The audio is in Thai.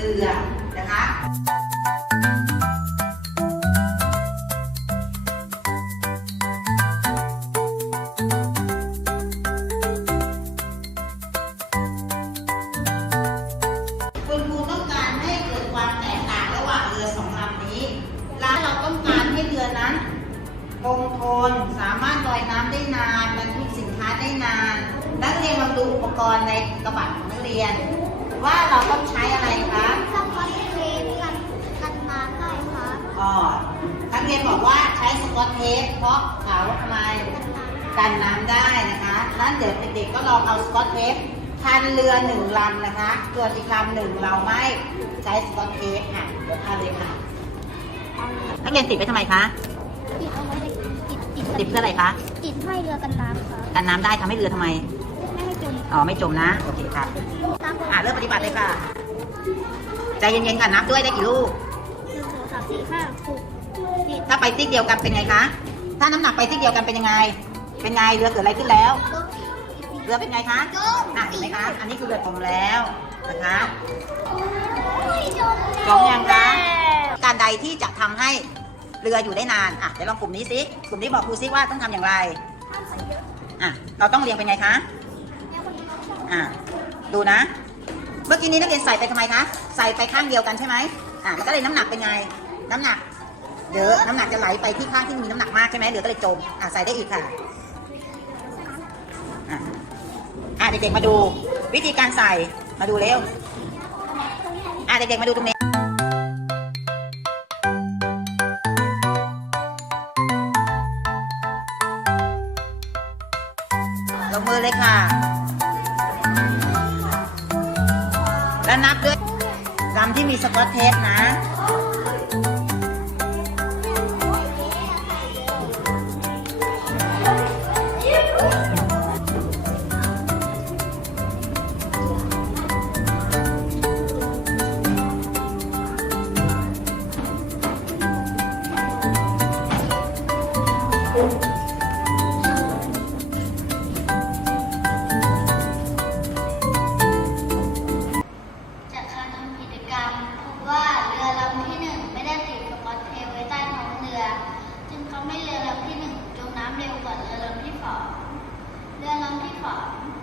เลือนะคะคงทนสามารถลอยน้ำได้นานบรรทุกสินค้าได้นาน นักเรียนลองดูอุปกรณ์ในกระบะของนักเรียน ว่าเราต้องใช้อะไร เรียนบอกว่าใช้สกอตเทปเพราะเขาทำไมกันน้ำกันน้ำได้นะคะนั้นเดี๋ยวเด็กๆก็ลองเอาสกอตเทปพันเรือหนึ่งลำนะคะส่วนอีกลำหนึ่งเราไม่ใช้สกอตเทปค่ะเดี๋ยวพาเลยค่ะนักเรียนติดไปทำไมคะติดเอาไว้ในติดติดติดเพื่ออะไรคะติดให้เรือกันน้ำครับกันน้ำได้ทำให้เรือทำไมไม่ให้จมอ๋อไม่จมนะโอเคค่ะตามอ่าเริ่มปฏิบัติเลยค่ะใจเย็นๆค่ะนับด้วยได้กี่ลูกหนึ่งสองสามสี่ห้าหกเจ็ด ถ้าไปติ๊กเดียวกันเป็นไงคะ ถ้าน้ำหนักไปติ๊กเดียวกันเป็นยังไง เป็นไงเรือเกิดอะไรขึ้นแล้ว เรือเป็นไงคะจมน่ะเห็นไหมคะ อันนี้คือเรือจมแล้วนะคะจมยังคะ การใดที่จะทำให้เรืออยู่ได้นาน อะเดี๋ยวลองกลุ่มนี้สิ กลุ่มนี้บอกครูซิว่าต้องทำอย่างไร อะเราต้องเรียงเป็นไงคะ อะดูนะ เมื่อกี้นี้นักเรียนใส่ไปทำไมคะ ใส่ไปข้างเดียวกันใช่ไหมอะมันก็เลยน้ำหนักเป็นไง น้ำหนัก เยอะน้ำหนักจะไหลไปที่ข้างที่มีน้ำหนักมากใช่ไหมเรือก็เลยจมอะใส่ได้อีกค่ะอะอะเด็กๆมาดูวิธีการใส่มาดูเร็วอะเด็กๆมาดูตรงนี้ลงมือเลยค่ะ แล้วนับด้วยลำที่มีสกอตเทปนะ fun.